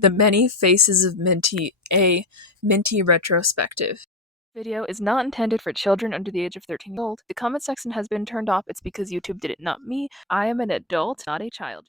The Many Faces of Minty, a Minty retrospective. Video is not intended for children under the age of 13 years old. The comment section has been turned off. It's because YouTube did it, not me. I am an adult, not a child.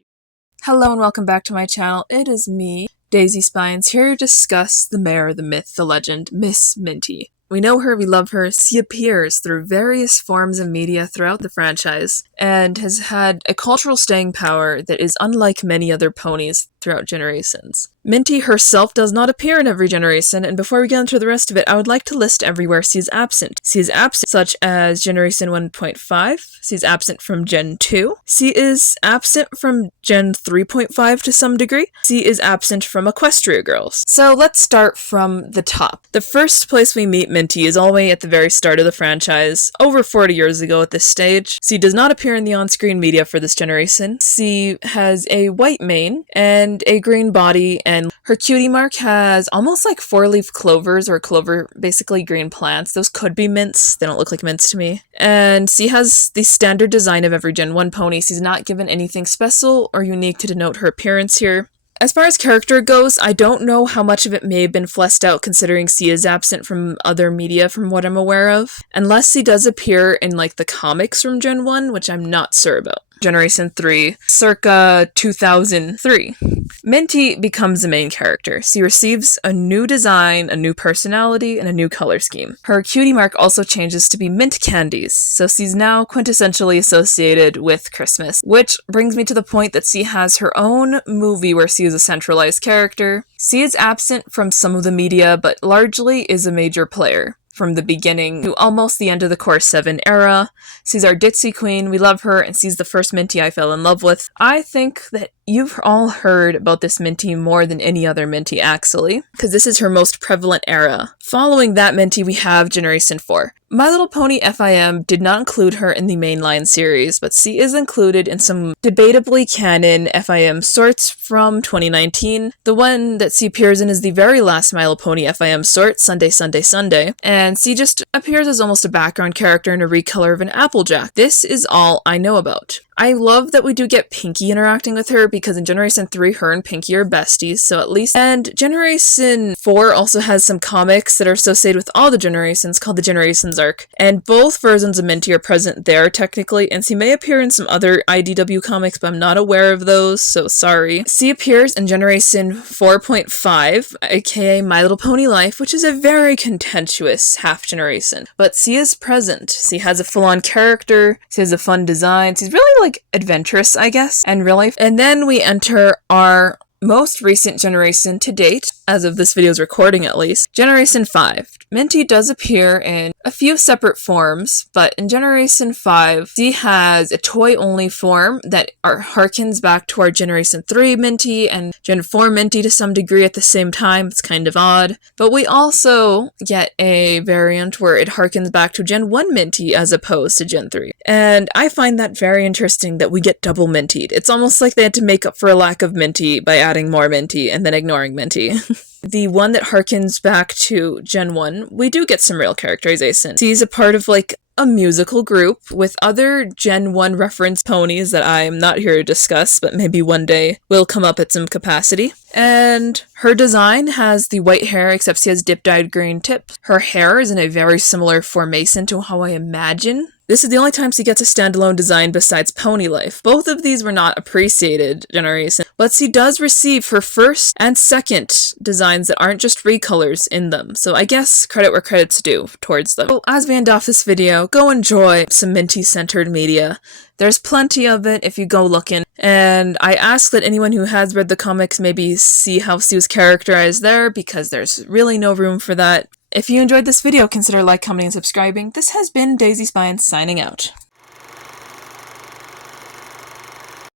Hello and welcome back to my channel. It is me, Daisy Spines, here to discuss the mare, the myth, the legend, Miss Minty. We know her, we love her. She appears through various forms of media throughout the franchise and has had a cultural staying power that is unlike many other ponies throughout generations. Minty herself does not appear in every generation, and before we get into the rest of it, I would like to list everywhere she is absent. She is absent such as Generation 1.5, she is absent from Gen 2, she is absent from Gen 3.5 to some degree, she is absent from Equestria Girls. So let's start from the top. The first place we meet Minty is all the way at the very start of the franchise, over 40 years ago at this stage. She does not appear in the on-screen media for this generation. She has a white mane and a green body, and her cutie mark has almost like four-leaf clovers or basically green plants. Those could be mints. They don't look like mints to me. And she has the standard design of every Gen 1 pony. She's not given anything special or unique to denote her appearance here. As far as character goes, I don't know how much of it may have been fleshed out considering she is absent from other media from what I'm aware of. Unless she does appear in like the comics from Gen 1, which I'm not sure about. Generation 3, circa 2003. Minty becomes the main character. She receives a new design, a new personality, and a new color scheme. Her cutie mark also changes to be mint candies, so she's now quintessentially associated with Christmas, which brings me to the point that she has her own movie where she is a centralized character. She is absent from some of the media, but largely is a major player. From the beginning to almost the end of the Core 7 era. She's our ditzy queen, we love her, and she's the first Minty I fell in love with. I think that you've all heard about this Minty more than any other Minty actually, because this is her most prevalent era. Following that Minty we have Generation 4. My Little Pony FIM did not include her in the mainline series, but she is included in some debatably canon FIM sorts from 2019. The one that she appears in is the very last My Little Pony FIM sort, Sunday, Sunday, Sunday, and she just appears as almost a background character in a recolor of an Applejack. This is all I know about. I love that we do get Pinky interacting with her because in Generation 3, her and Pinky are besties, so at least. And Generation 4 also has some comics that are associated with all the generations called the Generations arc. And both versions of Minty are present there technically, and she may appear in some other IDW comics, but I'm not aware of those, so sorry. She appears in Generation 4.5, aka My Little Pony Life, which is a very contentious half generation. But she is present. She has a full-on character, she has a fun design, she's really like adventurous, I guess, and real life. And then we enter our most recent generation to date, as of this video's recording at least, Generation 5. Minty does appear in a few separate forms, but in Generation 5, she has a toy-only form that harkens back to our Generation 3 Minty and Gen 4 Minty to some degree at the same time. It's kind of odd. But we also get a variant where it harkens back to Gen 1 Minty as opposed to Gen 3. And I find that very interesting that we get double Mintied. It's almost like they had to make up for a lack of Minty by adding more Minty and then ignoring Minty. The one that harkens back to Gen 1, we do get some real characterization. She's a part of like a musical group with other Gen 1 reference ponies that I'm not here to discuss, but maybe one day will come up at some capacity. And her design has the white hair, except she has dip-dyed green tips. Her hair is in a very similar formation to how I imagine. This is the only time she gets a standalone design besides Pony Life. Both of these were not appreciated generation, but she does receive her first and second designs that aren't just recolors in them. So I guess credit where credit's due towards them. So as we end off this video, go enjoy some Minty-centered media. There's plenty of it if you go looking, and I ask that anyone who has read the comics maybe see how she was characterized there, because there's really no room for that. If you enjoyed this video, consider like, commenting, and subscribing. This has been Daisy Spines signing out.